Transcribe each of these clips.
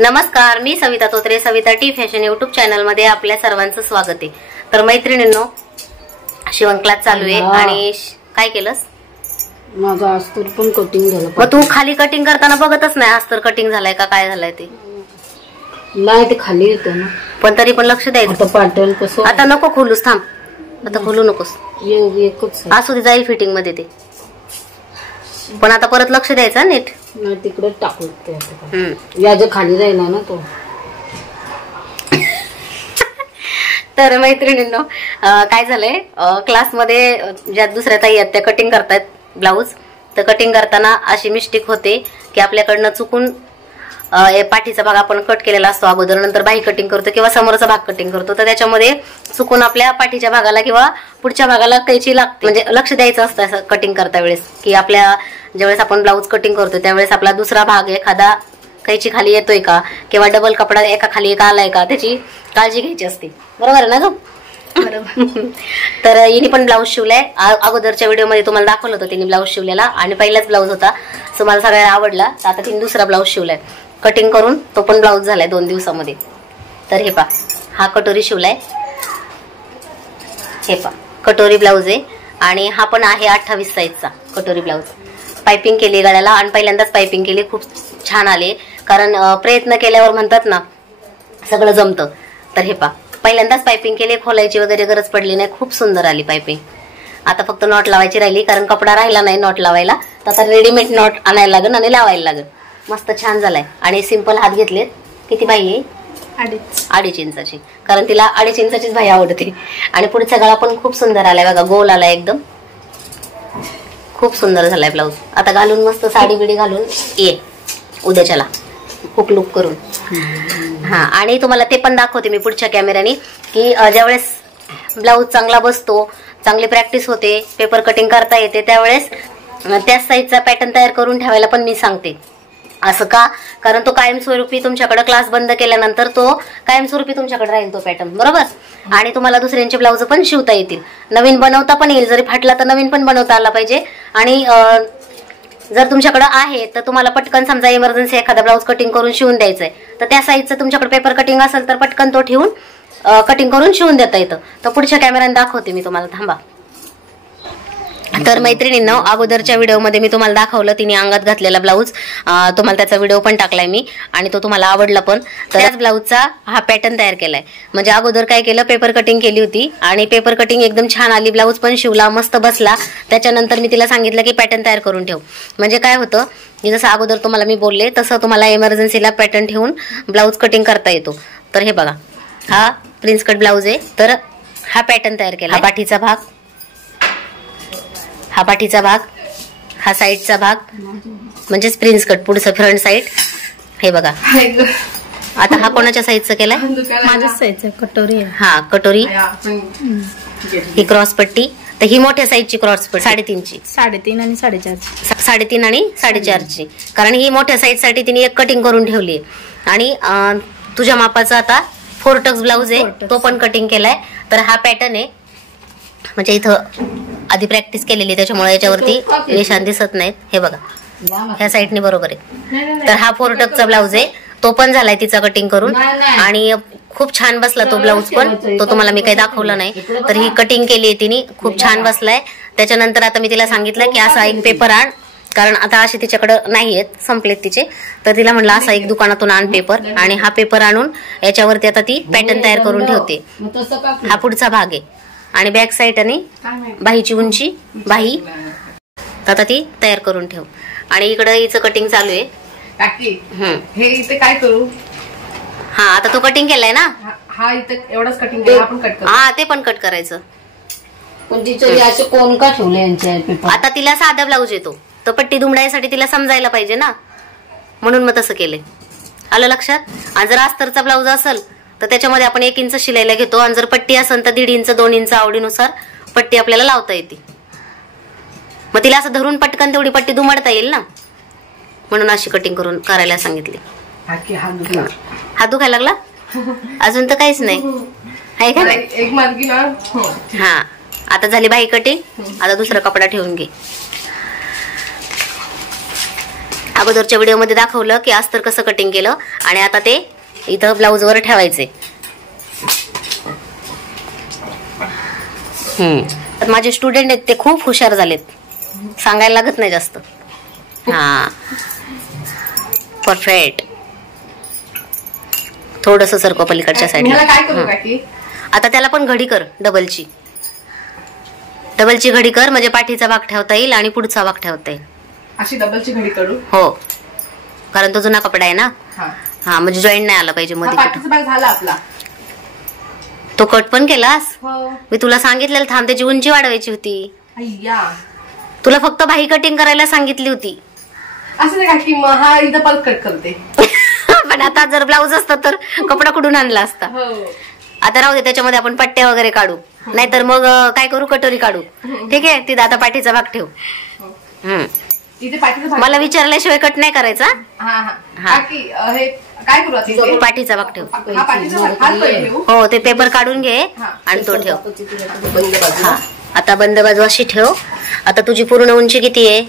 नमस्कार, मी Savita Totre, Savita T fashion YouTube channel मध्ये आपल्या सर्वांचं स्वागत आहे। तर मैत्रिणींनो, शिवण क्लास चालू आहे आणि काय केलंस? माझा अस्तर पण कटिंग झालं। मग तू खाली कटिंग करताना बघतच नाही अस्तर कटिंग झालंय का काय झालंय ते? नाही, ते खाली येतं ना, पण तरी पण लक्ष द्यायचं। पॅटर्न कसं आता नको खोलूस, थांब, आता खोलू नकोस, एकच असू दे, जाईल फिटिंग मध्ये ते, पण आता परत लक्ष द्यायचं नीट। नाही, तिकडे टाकलं याच्या खाली राहिला ना तो। तर मैत्रिणींनो, काय झालंय, क्लासमध्ये ज्या दुसऱ्या ताई आहेत त्या कटिंग करतायत ब्लाऊज। तर कटिंग करताना अशी मिस्टेक होते की आपल्याकडनं चुकून पाठीचा भाग आपण कट केलेला असतो अगोदर, नंतर बाही कटिंग करतो किंवा समोरचा भाग कटिंग करतो, तर त्याच्यामध्ये चुकून आपल्या पाठीच्या भागाला किंवा पुढच्या भागाला कैची लागते। म्हणजे लक्ष द्यायचं असतं असं कटिंग करता वेळेस, की आपल्या ज्यावेळेस आपण ब्लाऊज कटिंग करतो त्यावेळेस आपला दुसरा भाग एखादा कैची खाली येतोय का किंवा डबल कपडा एका खाली एक आलाय का, त्याची काळजी घ्यायची असते, बरोबर आहे ना ग? तर हिने पण ब्लाऊज शिवलाय। अगोदरच्या व्हिडिओमध्ये तुम्हाला दाखवलं होतं तिने ब्लाऊज शिवलेला आणि पहिलाच ब्लाऊज होता, तो मला सगळ्यांना आवडला। तर आता तिने दुसरा ब्लाऊज शिवलाय कटिंग करून, तो पण ब्लाऊज झालाय 2 दिवसामध्ये। तर हे पा, हा कटोरी शिवलाय, हे पा कटोरी ब्लाऊज आहे आणि हा पण आहे 28 साईजचा कटोरी ब्लाऊज। पायपिंग केली गळ्याला आणि पहिल्यांदाच पायपिंग केली, खूप छान आले, कारण प्रयत्न केल्यावर म्हणतात ना सगळं जमतं। तर हे पा, पहिल्यांदाच पायपिंग केली, खोलायची वगैरे गरज पडली नाही, खूप सुंदर आली पायपिंग। आता फक्त नॉट लावायची राहिली, कारण कपडा राहिला नाही नॉट लावायला, तर आता रेडीमेड नॉट आणायला लागेल आणि लावायला लागेल। मस्त छान झालाय आणि सिंपल हात घेतलेत। किती बाई आहे? 2.5 इंचाची, कारण तिला 2.5 इंचाचीच बाई आवडते। आणि पुढचा गळा पण खूप सुंदर आलाय बघा, गोल आलाय एकदम, खूप सुंदर झालाय ब्लाऊज। आता घालून मस्त साडी बिडी घालून ये उद्याच्याला खूप लुक करून। हा, आणि तुम्हाला ते पण दाखवते मी पुढच्या कॅमेऱ्याने, की ज्यावेळेस ब्लाऊज चांगला बसतो, चांगली प्रॅक्टिस होते, पेपर कटिंग करता येते, त्यावेळेस त्याच साईजचा पॅटर्न तयार करून ठेवायला पण मी सांगते। असं का? कारण तो कायमस्वरूपी तुमच्याकडे क्लास बंद केल्यानंतर तो कायमस्वरूपी तुमच्याकडे राहील तो पॅटर्न, बरोबर? आणि तुम्हाला दुसऱ्यांचे ब्लाऊज पण शिवता येतील, नवीन बनवता पण येईल, जरी फाटला तर नवीन पण बनवता आला पाहिजे। आणि जर तुमच्याकडे आहे तर तुम्हाला पटकन समजा इमर्जन्सी एखादा ब्लाऊज कटिंग करून शिवून द्यायचंय, तर त्या साईजचं तुमच्याकडे पेपर कटिंग असेल तर पटकन तो ठेवून कटिंग करून शिवून देता येतं। तर पुढच्या कॅमेऱ्याने दाखवते मी तुम्हाला, थांबा। तर मैत्रिणींनो, अगोदरच्या व्हिडिओमध्ये मी तुम्हाला दाखवलं तिने अंगात घातलेला ब्लाऊज, तुम्हाला त्याचा व्हिडिओ पण टाकलाय मी आणि तो तुम्हाला आवडला पण। तर त्याच ब्लाऊजचा हा पॅटर्न तयार केलाय। म्हणजे अगोदर काय केलं, पेपर कटिंग केली होती आणि पेपर कटिंग एकदम छान आली, ब्लाऊज पण शिवला, मस्त बसला। त्याच्यानंतर मी तिला सांगितलं की पॅटर्न तयार करून ठेव, म्हणजे काय होतं की जसं अगोदर तुम्हाला मी बोलले तसं तुम्हाला इमर्जन्सीला पॅटर्न ठेवून ब्लाऊज कटिंग करता येतो। तर हे बघा, हा प्रिन्स कट ब्लाऊज आहे, तर हा पॅटर्न तयार केला। पाठीचा भाग, हा पाठीचा भाग, हा साईडचा भाग म्हणजेच प्रिन्स कट, पुढचं फ्रंट साईड, हे बघा। आता हा कोणाच्या साईजचा केलाय? माझ्या साईजचा कटोरी आहे। हा कटोरी, ही क्रॉस पट्टी, तर ही मोठ्या साईजची क्रॉस पट्टी 3.5ची, 3.5 आणि 4.5, 3.5 आणि 4.5ची, कारण ही मोठ्या साईज साठी तिने एक कटिंग करून ठेवली। आणि तुझ्या मापाचा आता 4 टक्स ब्लाऊज आहे, तो पण कटिंग केलाय। तर हा पॅटर्न आहे, म्हणजे इथं आधी प्रॅक्टिस केलेली त्याच्यामुळे याच्यावरती निशाण दिसत नाहीत, हे बघा ह्या साईडने बरोबर आहे। तर हा 4 टक्सचा ब्लाऊज आहे, तो पण झालाय तिचा कटिंग करून आणि खूप छान बसला तो ब्लाऊज पण, तो तुम्हाला मी काही दाखवला नाही। तर ही कटिंग केली आहे तिने, खूप छान बसलाय। त्याच्यानंतर आता मी तिला सांगितलं की असा एक पेपर आण, कारण आता असे तिच्याकडे नाही आहेत, संपलेत तिचे। तर तिला म्हणलं असा एक दुकानातून आण पेपर, आणि हा पेपर आणून याच्यावरती आता ती पॅटर्न तयार करून ठेवते। हा पुढचा भाग आहे आणि बॅक साईड आणि बाहीची उंची, बाही आता ती तयार करून ठेव। आणि इकडे हिचं कटिंग चालू आहे। हे इथे काय करू? हा, आता तो कटिंग केलाय ना, हा इथे एवढाच कटिंग केला, आपण कट करू। हा, ते पण कट करायचं। पण तिचे असे कोण का ठेवले यांचे पेपर? आता तिला साधा ब्लाऊज येतो, तर पट्टी दुमडायसाठी तिला समजायला पाहिजे ना, म्हणून मग तसं केलंय, आलं लक्षात? आणि जर अस्तरचा ब्लाऊज असेल तर त्याच्यामध्ये आपण 1 इंच शिलायला घेतो, आणि जर पट्टी असेल तर 1.5 इंच 2 इंच आवडीनुसार पट्टी आपल्याला लावता येते। मग तिला असं धरून पटकन तेवढी पट्टी दुमडता येईल ना, म्हणून अशी कटिंग करून करायला सांगितली। हात दुखायला लागला? अजून तर काहीच नाही आहे का? एक मार्गी ना। हा, आता झाली बाही कटिंग, आता दुसरा कपडा ठेवून घे। अगोदरच्या व्हिडिओमध्ये दाखवलं की अस्तर कसं कटिंग केलं आणि आता ते इथं ब्लाऊजवर ठेवायचे. तर माझे स्टुडंट आहेत ते खूप हुशार झालेत, सांगायला लागत नाही जास्त. हा परफेक्ट. थोडस सरको पलीकडच्या साईडला. काय करू काकी? आता त्याला पण घडी कर, डबलची घडी कर, म्हणजे पाठीचा भाग ठेवता येईल आणि पुढचा भाग ठेवता येईल. अशी डबलची घडी करू? हो, कारण तो जुना कपडा आहे ना. हा, म्हणजे जॉईंट नाही आला पाहिजे मध्ये. पाठीचा भाग झाला आपला. तो कट पण केलास? हो. मी तुला सांगितलेलं थांब, त्याची उंची वाढवायची होती. अय्या, तुला फक्त बाही कटिंग करायला सांगितली होती. असं नाही काकी, मग हा इथं परत कट करते. पण आता जर ब्लाऊज असता तर कपडा कुठून आणला असता. आता राहू दे, त्याच्यामध्ये आपण पट्ट्या वगैरे काढू, नाहीतर मग काय करू, कटोरी काढू. ठीक आहे, तिथं आता पाठीचा भाग ठेव. इथे पाठीचा भाग मला विचारल्याशिवाय कट नाही करायचा. काकी हे काय करू आता? पाठीचा भाग ठेव. हा पाठीचा भाग हात ठेवू. हो, ते पेपर काढून घे आणि तो ठेव. हा, आता बंद बाजू अशी ठेव. आता तुझी पूर्ण उंची किती आहे?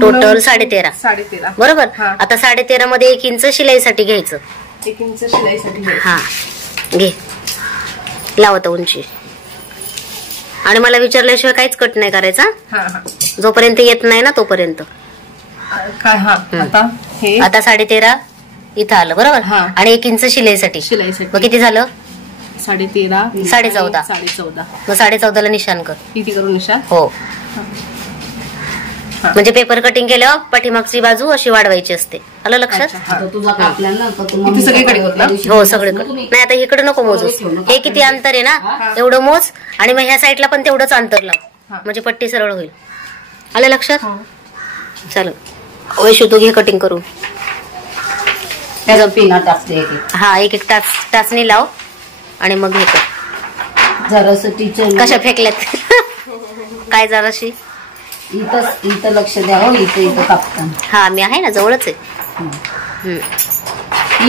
टोटल 13.5. बरोबर. आता 13.5 मध्ये 1 इंच शिलाईसाठी घ्यायचं. 1 इंच शिलाईसाठी. हा घे, लावत उंची. आणि मला विचारल्याशिवाय काहीच कट नाही करायचा. जोपर्यंत येत नाही ना तोपर्यंत. काय? हा, आता 13.5 इथं आलं बरोबर. आणि 1 इंच शिलाईसाठी. मग किती झालं? 13.5. 14.5. मग 14.5 ला निशाण कर. किती करू निशाण? हो, म्हणजे पेपर कटिंग केल्यावर पाठीमागची बाजू अशी वाढवायची असते. आलं लक्षात? सगळीकडे हो, सगळीकडे नाही. आता इकडे नको मोजू. हे किती अंतर आहे ना, एवढं मोज. आणि मग ह्या साईडला पण तेवढंच अंतर लाव, म्हणजे पट्टी सरळ होईल. आलं लक्षात? चल वैशू, तू घे कटिंग करून. पिना टाकते. हा, एक टाचणी लाव आणि मग हे कर. जरासं टीचर कशा फेकल्यात? काय जराशी इथं लक्ष द्या. हो, इथं कापताना. हा, मी आहे ना, जवळच आहे.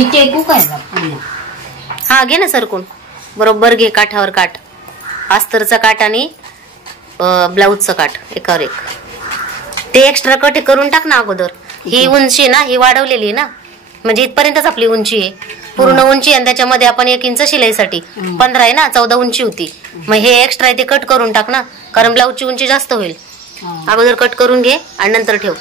इथे ऐकू काय? हा, घे ना सरकून. बरोबर घे, काठावर काठ. अस्तरचा काठ आणि ब्लाऊजचं काठ एकावर एक. ते एक्स्ट्रा कट करून टाक ना अगोदर. ही उंची ना, ही वाढवलेली ना, म्हणजे इथपर्यंतच आपली उंची आहे. पूर्ण उंची. आणि त्याच्यामध्ये आपण 1 इंच शिलाईसाठी 15 आहे ना, 14 उंची होती. मग हे एक्स्ट्रा आहे ते कट करून टाक ना, कारण ब्लाऊजची उंची जास्त होईल. अगोदर कट करून घे आणि नंतर ठेव.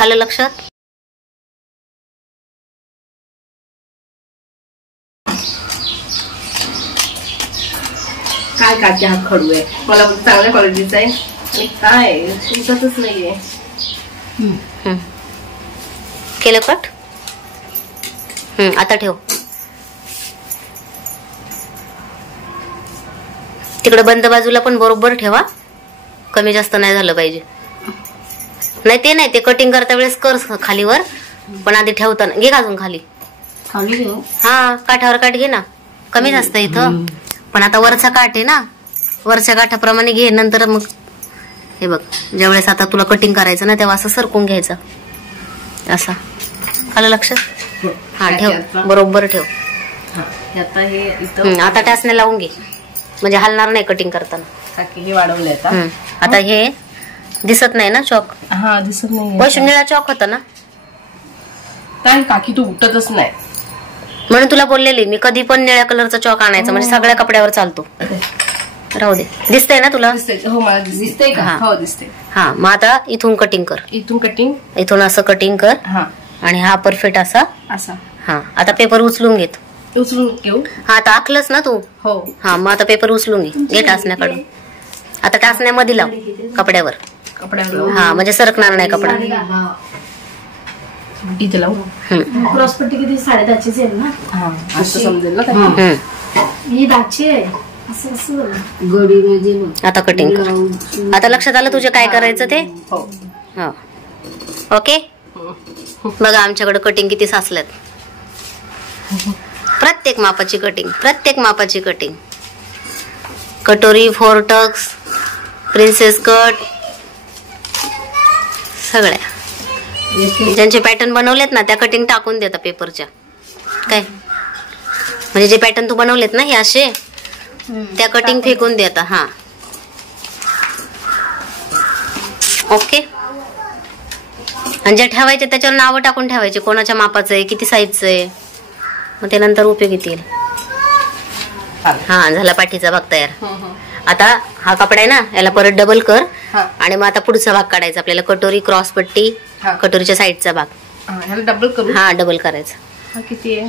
आलं लक्षात? काय काकी, हा खडू आहे. मला चांगल्या क्वालिटीचा आहे आणि काय उठतच नाहीये. केलं कट? आता ठेव. तिकडे बंद बाजूला पण बरोबर ठेवा, कमी जास्त नाही झालं पाहिजे. नाही ते नाही, ते कटिंग करता वेळेस कर खालीवर, पण आधी ठेवताना घे अजून खाली. हा, काठावर काठ घे ना, कमी जास्त इथं. पण आता वरचा काठ आहे ना, वरच्या काठाप्रमाणे घे. नंतर मग हे बघ, ज्यावेळेस आता तुला कटिंग करायचं ना, तेव्हा असं सरकून घ्यायचं असं. आलं लक्षात? हा, ठेव, बरोबर ठेव. आता टाचण्या लावून घे, म्हणजे हलणार नाही कटिंग करताना. हे वाढवलंय आता हे दिसत नाही ना चॉक? हा, दिसत नाही. निळा चॉक होता ना? काय काकी, तू उठतच नाही. म्हणून तुला बोललेली मी, कधी पण निळ्या कलरचा चॉक आणायचा, म्हणजे सगळ्या कपड्यावर चालतो. राहू दे. दिसतंय ना तुला? हो, मला दिसतंय का? हो, दिसते. हा, मग आता इथून कटिंग कर. इथून असं कटिंग कर. आणि हा परफेक्ट असा. हा, आता पेपर उचलून घेत. उचलून घेऊ? हा, आता आखलंस ना तू? हो. हा, मग आता पेपर उचलून घे टाचण्या काढून. आता टाचण्यामध्ये लाव कपड्यावर. हा, म्हणजे सरकणार नाही कपडा. इथे लावू. क्रॉसपट्टी किती? 10.5ची आहे ना? असं समजेल ना. ही 10ची आहे. गडी म्हणजे आता कटिंग कर. आता लक्षात आलं तुझे काय करायचं ते? हो. ओके. बघा आमच्याकडे कटिंग किती साचल्यात. प्रत्येक मापाची कटिंग, प्रत्येक मापाची कटिंग. कटोरी, 4 टक्स, प्रिन्सेस कट, सगळ्या ज्यांचे पॅटर्न बनवलेत ना त्या कटिंग टाकून देतात पेपरच्या. काय म्हणजे जे पॅटर्न तू बनवलेत ना हे असे, त्या कटिंग फेकून देता. हा, ओके. आणि जे ठेवायचे त्याच्यावर नावं टाकून ठेवायचे, कोणाच्या मापाचं आहे, किती साईजचं आहे, मग ते नंतर उपयोगी येईल. हा झाला पाठीचा भाग तयार. आता हा कपडा आहे ना, याला परत डबल कर आणि मग आता पुढचा भाग काढायचा आपल्याला. कटोरी, क्रॉस पट्टी, कटोरीच्या साईडचा भाग. डबल करू. हा डबल करायचा. हा किती आहे?